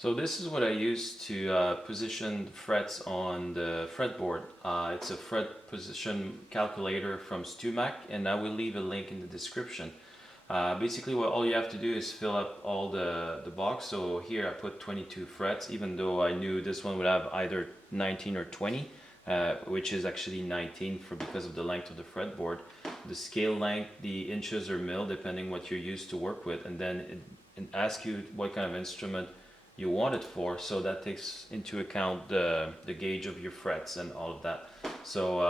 So this is what I use to position frets on the fretboard. It's a fret position calculator from StuMac, and I will leave a link in the description. Basically all you have to do is fill up all the box. So here I put 22 frets, even though I knew this one would have either 19 or 20, which is actually 19 because of the length of the fretboard. The scale length, the inches or mil, depending what you're used to work with, and then it asks you what kind of instrument you want it for, so that takes into account the gauge of your frets and all of that. So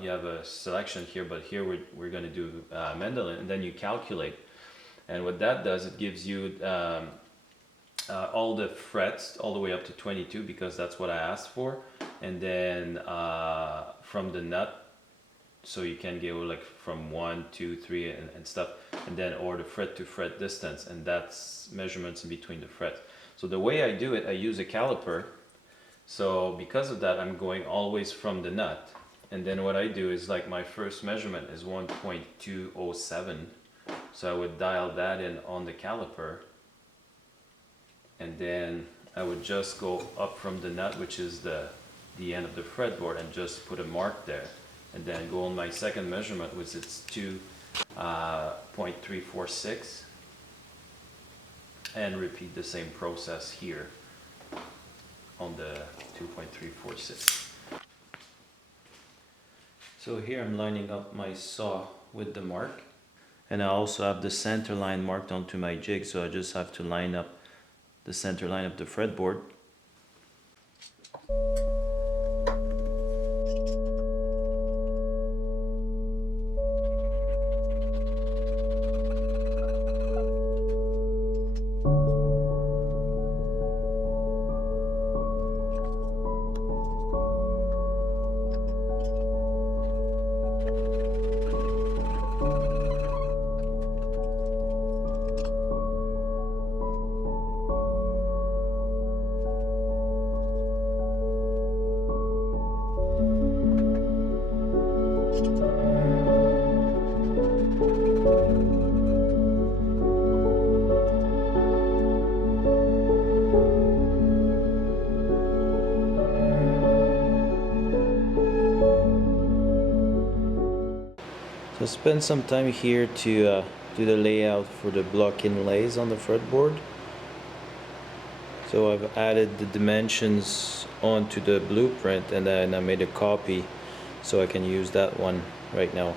you have a selection here, but here we're going to do mandolin, and then you calculate. And what that does, it gives you all the frets all the way up to 22, because that's what I asked for. And then from the nut, so you can go like from 1, 2, 3 and stuff, and then or the fret to fret distance, and that's measurements in between the frets. So the way I do it, I use a caliper. So because of that, I'm going always from the nut. And then what I do is, like, my first measurement is 1.207. So I would dial that in on the caliper. And then I would just go up from the nut, which is the end of the fretboard, and just put a mark there. And then go on my second measurement, which is 2.346. And repeat the same process here on the 2.346. So here I'm lining up my saw with the mark, and I also have the center line marked onto my jig, so I just have to line up the center line of the fretboard. So spend some time here to do the layout for the block inlays on the fretboard. So I've added the dimensions onto the blueprint, and then I made a copy so I can use that one right now.